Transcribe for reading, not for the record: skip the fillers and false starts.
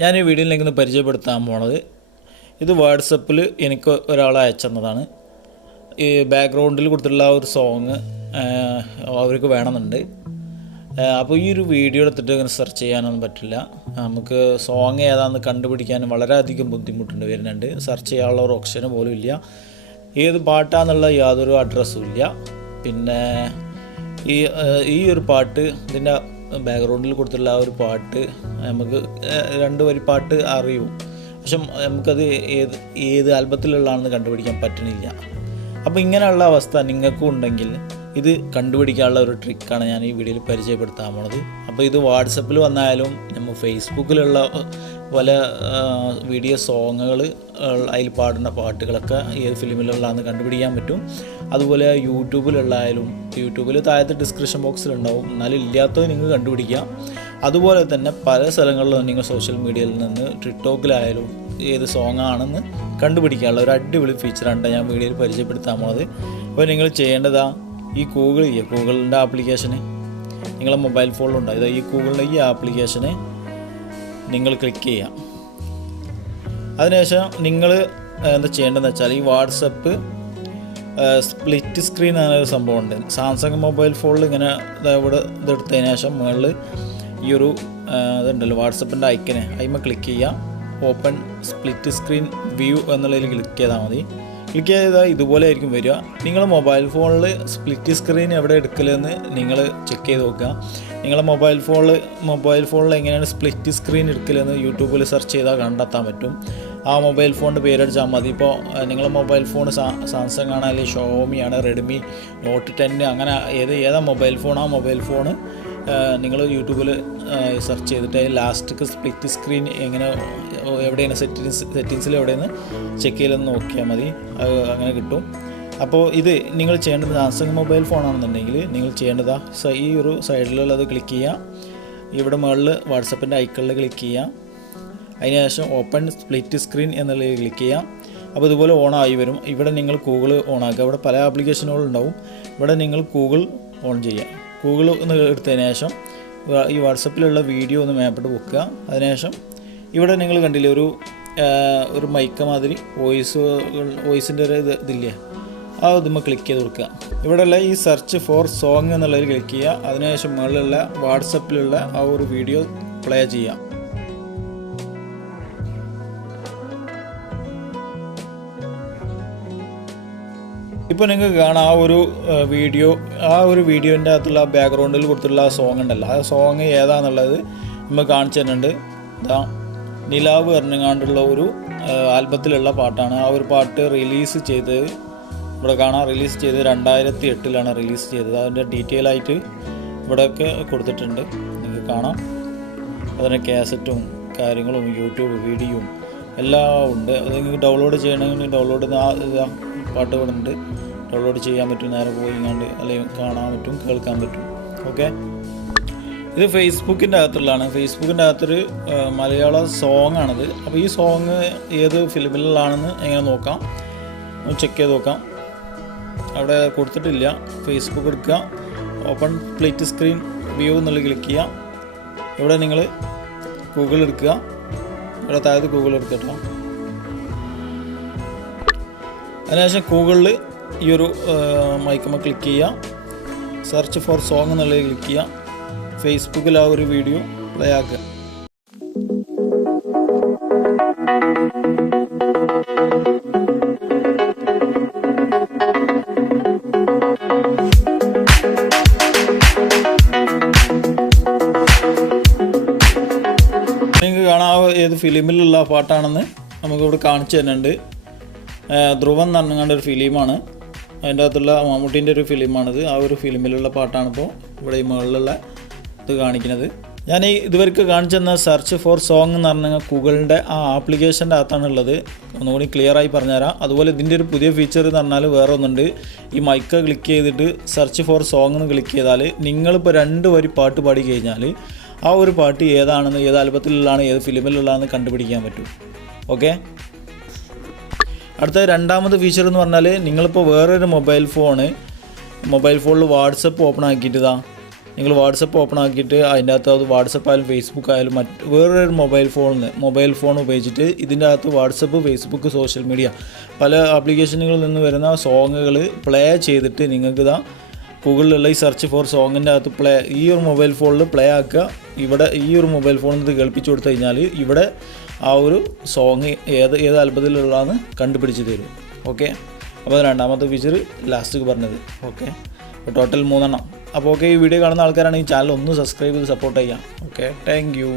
ഞാൻ ഈ വീഡിയോയിലേക്ക് ഒന്ന് പരിചയപ്പെടുത്താൻ പോണത് ഇത് വാട്സപ്പിൽ എനിക്ക് ഒരാൾ അയച്ചെന്നതാണ്. ഈ ബാക്ക്ഗ്രൗണ്ടിൽ കൊടുത്തിട്ടുള്ള ഒരു സോങ് അവർക്ക് വേണമെന്നുണ്ട്. അപ്പോൾ ഈ ഒരു വീഡിയോ എടുത്തിട്ട് ഇങ്ങനെ സെർച്ച് ചെയ്യാനൊന്നും പറ്റില്ല. നമുക്ക് സോങ് ഏതാണെന്ന് കണ്ടുപിടിക്കാൻ വളരെയധികം ബുദ്ധിമുട്ടുണ്ട് വരുന്നുണ്ട്. സെർച്ച് ചെയ്യാനുള്ള ഒരു ഓപ്ഷന് പോലും ഇല്ല. ഏത് പാട്ടാന്നുള്ള യാതൊരു അഡ്രസ്സും ഇല്ല. പിന്നെ ഈ ഒരു പാട്ട് ഇതിൻ്റെ ബാക്ക്ഗ്രൗണ്ടിൽ കൊടുത്തിട്ടുള്ള ആ ഒരു പാട്ട് നമുക്ക് 2 വരി പാട്ട് അറിയും. പക്ഷെ നമുക്കത് ഏത് ആൽബത്തിലുള്ളതാണെന്ന് കണ്ടുപിടിക്കാൻ പറ്റണില്ല. അപ്പോൾ ഇങ്ങനെയുള്ള അവസ്ഥ നിങ്ങൾക്കും ഉണ്ടെങ്കിൽ ഇത് കണ്ടുപിടിക്കാനുള്ള ഒരു ട്രിക്കാണ് ഞാൻ ഈ വീഡിയോയിൽ പരിചയപ്പെടുത്താൻ പോണത്. അപ്പോൾ ഇത് വാട്സപ്പിൽ വന്നാലും നമ്മൾ ഫേസ്ബുക്കിലുള്ള പല വീഡിയോ സോങ്ങുകൾ അതിൽ പാടുന്ന പാട്ടുകളൊക്കെ ഏത് ഫിലിമിലുള്ളതാണെന്ന് കണ്ടുപിടിക്കാൻ പറ്റും. അതുപോലെ യൂട്യൂബിൽ താഴത്തെ ഡിസ്ക്രിപ്ഷൻ ബോക്സിലുണ്ടാവും. എന്നാലും ഇല്ലാത്തത് നിങ്ങൾ കണ്ടുപിടിക്കാം. അതുപോലെ തന്നെ പല സ്ഥലങ്ങളിലും നിങ്ങൾ സോഷ്യൽ മീഡിയയിൽ നിന്ന് ടിക്ടോക്കിലായാലും ഏത് സോങ് ആണെന്ന് കണ്ടുപിടിക്കാനുള്ള ഒരു അടിപൊളി ഫീച്ചറാണ് ഞാൻ വീഡിയോയിൽ പരിചയപ്പെടുത്താൻ പോകുന്നത്. അപ്പോൾ നിങ്ങൾ ചെയ്യേണ്ടതാ ഈ ഗൂഗിളിൻ്റെ ആപ്ലിക്കേഷന് നിങ്ങളെ മൊബൈൽ ഫോണിലുണ്ടായത്. ഈ ഗൂഗിളിൻ്റെ ഈ ആപ്ലിക്കേഷന് നിങ്ങൾ ക്ലിക്ക് ചെയ്യാം. അതിനുശേഷം നിങ്ങൾ എന്താ ചെയ്യേണ്ടതെന്ന് വെച്ചാൽ ഈ വാട്സപ്പ് സ്പ്ലിറ്റ് സ്ക്രീൻ എന്നൊരു സംഭവമുണ്ട്. സാംസങ് മൊബൈൽ ഫോണിൽ ഇങ്ങനെ ഇവിടെ ഇതെടുത്തതിന് ശേഷം മുകളിൽ ഈ ഒരു ഇതുണ്ടല്ലോ വാട്സപ്പിൻ്റെ ഐക്കന് അതിന്മേൽ ക്ലിക്ക് ചെയ്യുക. ഓപ്പൺ സ്പ്ലിറ്റ് സ്ക്രീൻ വ്യൂ എന്നുള്ളതിൽ ക്ലിക്ക് ചെയ്താൽ മതി. ക്ലിക്ക് ചെയ്താൽ ഇതുപോലെ ആയിരിക്കും വരിക. നിങ്ങൾ മൊബൈൽ ഫോണിൽ സ്പ്ലിറ്റ് സ്ക്രീൻ എവിടെ എടുക്കലെന്ന് നിങ്ങൾ ചെക്ക് ചെയ്ത് നോക്കുക. നിങ്ങളെ മൊബൈൽ ഫോണിൽ എങ്ങനെയാണ് സ്പ്ലിറ്റ് സ്ക്രീൻ എടുക്കലെന്ന് യൂട്യൂബിൽ സെർച്ച് ചെയ്താൽ കണ്ടെത്താൻ പറ്റും. ആ മൊബൈൽ ഫോണിൻ്റെ പേരടിച്ചാൽ മതി. ഇപ്പോൾ നിങ്ങളെ മൊബൈൽ ഫോൺ സാംസങ് ആണ്, അല്ലെങ്കിൽ ഷോമി ആണ്, റെഡ്മി നോട്ട് 10 അങ്ങനെ ഏതാ മൊബൈൽ ഫോണ് നിങ്ങൾ യൂട്യൂബിൽ സെർച്ച് ചെയ്തിട്ട് ലാസ്റ്റ്ക്ക് സ്പ്ലിറ്റ് സ്ക്രീൻ എവിടെയാണ് സെറ്റിങ്സിൽ എവിടെയെന്ന് ചെക്ക് ചെയ്തെന്ന് നോക്കിയാൽ മതി. അത് അങ്ങനെ കിട്ടും. അപ്പോൾ ഇത് നിങ്ങൾ ചെയ്യേണ്ടത് സാംസങ് മൊബൈൽ ഫോണാണെന്നുണ്ടെങ്കിൽ നിങ്ങൾ ചെയ്യേണ്ടതാ ഈ ഒരു സൈഡിലുള്ളത് ക്ലിക്ക് ചെയ്യുക. ഇവിടെ മുകളിൽ വാട്സപ്പിൻ്റെ ഐക്കണിൽ ക്ലിക്ക് ചെയ്യുക. അതിനുശേഷം ഓപ്പൺ സ്പ്ലിറ്റ് സ്ക്രീൻ എന്നുള്ളത് ക്ലിക്ക് ചെയ്യാം. അപ്പോൾ ഇതുപോലെ ഓണായി വരും. ഇവിടെ നിങ്ങൾ ഗൂഗിൾ ഓണാക്കുക. ഇവിടെ പല ആപ്ലിക്കേഷനുകളുണ്ടാവും. ഇവിടെ നിങ്ങൾ ഗൂഗിൾ ഓൺ ചെയ്യുക. ഗൂഗിൾ ഒന്ന് എടുത്തതിന് ശേഷം ഈ വാട്സപ്പിലുള്ള വീഡിയോ ഒന്ന് മാപ്പിട്ട് വെക്കുക. അതിനുശേഷം ഇവിടെ നിങ്ങൾ കണ്ടില്ലേ ഒരു മൈക്ക മാതിരി വോയിസിൻ്റെ ഒരു ഇതില്ലേ, ആ ഇതുമ്പോൾ ക്ലിക്ക് ചെയ്ത് കൊടുക്കുക. ഇവിടെയുള്ള ഈ സെർച്ച് ഫോർ സോങ് എന്നുള്ളതിൽ ക്ലിക്ക് ചെയ്യുക. അതിനുശേഷം മുകളിലുള്ള വാട്സപ്പിലുള്ള ആ ഒരു വീഡിയോ പ്ലേ ചെയ്യുക. ഇപ്പോൾ നിങ്ങൾക്ക് കാണാം ആ ഒരു വീഡിയോൻ്റെ അകത്തുള്ള ബാക്ക്ഗ്രൗണ്ടിൽ കൊടുത്തിട്ടുള്ള ആ സോങ് ഉണ്ടല്ലോ, ആ സോങ് ഏതാണെന്നുള്ളത് നമ്മൾ കാണിച്ചു തരുന്നുണ്ട്. നിലാവ് പറഞ്ഞുകൊണ്ടുള്ള ഒരു ആൽബത്തിലുള്ള പാട്ടാണ്. ആ ഒരു പാട്ട് റിലീസ് ചെയ്തത് ഇവിടെ കാണാം. റിലീസ് ചെയ്തത് 2008 റിലീസ് ചെയ്തത്. അതിൻ്റെ ഡീറ്റെയിൽ ആയിട്ട് ഇവിടെയൊക്കെ കൊടുത്തിട്ടുണ്ട്, നിങ്ങൾക്ക് കാണാം. അതിൻ്റെ കാസറ്റും കാര്യങ്ങളും യൂട്യൂബ് വീഡിയോയും എല്ലാം ഉണ്ട്. അത് നിങ്ങൾക്ക് ഡൗൺലോഡ് ചെയ്യണമെങ്കിൽ പാട്ട് ഇവിടെ ഉണ്ട്, ഡൗൺലോഡ് ചെയ്യാൻ പറ്റും. നേരെ പോയി അല്ലെങ്കിൽ കാണാൻ പറ്റും, കേൾക്കാൻ പറ്റും. ഓക്കെ, ഇത് ഫേസ്ബുക്കിൻ്റെ അകത്തുള്ളതാണ്. ഫേസ്ബുക്കിൻ്റെ അകത്തൊരു മലയാള സോങ് ആണിത്. അപ്പോൾ ഈ സോങ് ഏത് ഫിലിമിലാണെന്ന് എങ്ങനെ നോക്കാം, ചെക്ക് ചെയ്ത് നോക്കാം. അവിടെ കൊടുത്തിട്ടില്ല. ഫേസ്ബുക്ക് എടുക്കുക, ഓപ്പൺ സ്പ്ലിറ്റ് സ്ക്രീൻ വ്യൂ എന്നുള്ളത് ക്ലിക്ക് ചെയ്യുക. ഇവിടെ നിങ്ങൾ ഗൂഗിൾ എടുക്കുക. ഇവിടെ താഴത്ത് ഗൂഗിൾ എടുക്കുക കേട്ടോ. അതിനുശേഷം ഗൂഗിളിൽ ഈ ഒരു മൈക്കമ്മ ക്ലിക്ക് ചെയ്യുക. സെർച്ച് ഫോർ സോങ് എന്നുള്ളത് ക്ലിക്ക് ചെയ്യുക. ഫേസ്ബുക്കിൽ ആ ഒരു വീഡിയോ പ്ലേ ആക്കുക. നിങ്ങൾക്ക് കാണാം ഏത് ഫിലിമിലുള്ള പാട്ടാണെന്ന് നമുക്കിവിടെ കാണിച്ചു തരുന്നുണ്ട്. ധ്രുവൻ എന്ന് പറഞ്ഞാണ്ട് ഒരു ഫിലിമാണ്. അതിൻ്റെ അകത്തുള്ള മമ്മൂട്ടീൻ്റെ ഒരു ഫിലിമാണിത്. ആ ഒരു ഫിലിമിലുള്ള പാട്ടാണിപ്പോൾ ഇവിടെ ഈ മുകളിലുള്ള ഇത് കാണിക്കുന്നത്. ഞാൻ ഇതുവരെയ്ക്ക് കാണിച്ചു തന്ന സെർച്ച് ഫോർ സോങ് എന്ന് പറഞ്ഞാൽ ഗൂഗിളിൻ്റെ ആ ആപ്ലിക്കേഷൻ്റെ അകത്താണുള്ളത്. ഒന്നുകൂടി ക്ലിയറായി പറഞ്ഞുതരാം. അതുപോലെ ഇതിൻ്റെ ഒരു പുതിയ ഫീച്ചർ എന്ന് പറഞ്ഞാൽ വേറെ ഒന്നുണ്ട്. ഈ മൈക്ക് ക്ലിക്ക് ചെയ്തിട്ട് സെർച്ച് ഫോർ സോങ് എന്ന് ക്ലിക്ക് ചെയ്താൽ നിങ്ങളിപ്പോൾ 2 വരി പാട്ട് പാടി കഴിഞ്ഞാൽ ആ ഒരു പാട്ട് ഏതാണെന്ന്, ഏത് ആൽബത്തിലുള്ളതാണ്, ഏത് ഫിലിമിലുള്ളതാണെന്ന് കണ്ടുപിടിക്കാൻ പറ്റും. ഓക്കെ, അടുത്ത രണ്ടാമത്തെ ഫീച്ചർ എന്ന് പറഞ്ഞാൽ നിങ്ങളിപ്പോൾ വേറൊരു മൊബൈൽ ഫോണിൽ വാട്സപ്പ് ഓപ്പൺ ആക്കിയിട്ട് നിങ്ങൾ വാട്സപ്പ് ഓപ്പൺ ആക്കിയിട്ട് അതിൻ്റെ അകത്ത് അത് വാട്സപ്പ് ആയാലും ഫേസ്ബുക്ക് ആയാലും വേറൊരു മൊബൈൽ ഫോൺ ഉപയോഗിച്ചിട്ട് ഇതിൻ്റെ അകത്ത് വാട്സപ്പ്, ഫേസ്ബുക്ക്, സോഷ്യൽ മീഡിയ പല ആപ്ലിക്കേഷനുകളിൽ നിന്ന് വരുന്ന സോങ്ങുകൾ പ്ലേ ചെയ്തിട്ട് നിങ്ങൾക്ക് ഗൂഗിളിലുള്ള ഈ സെർച്ച് ഫോർ സോങ്ങിൻ്റെ അകത്ത് ഈ ഒരു മൊബൈൽ ഫോണിൽ പ്ലേ ആക്കുക. ഇവിടെ ഈ ഒരു മൊബൈൽ ഫോണിൽ ഇത് കേൾപ്പിച്ചു കൊടുത്തു കഴിഞ്ഞാൽ ഇവിടെ ആ ഒരു സോങ് ഏത് ആൽബത്തിലുള്ളതെന്ന് കണ്ടുപിടിച്ച് തരും. ഓക്കെ, അപ്പോൾ രണ്ടാമത്തെ ഫീച്ചർ ലാസ്റ്റ് പറഞ്ഞത്. ഓക്കെ, അപ്പോൾ ടോട്ടൽ 3 എണ്ണം. അപ്പോൾ ഓക്കെ, ഈ വീഡിയോ കാണുന്ന ആൾക്കാരാണെങ്കിൽ ഈ ചാനൽ ഒന്ന് സബ്സ്ക്രൈബ് ചെയ്ത് സപ്പോർട്ട് ചെയ്യാം. Okay, thank you.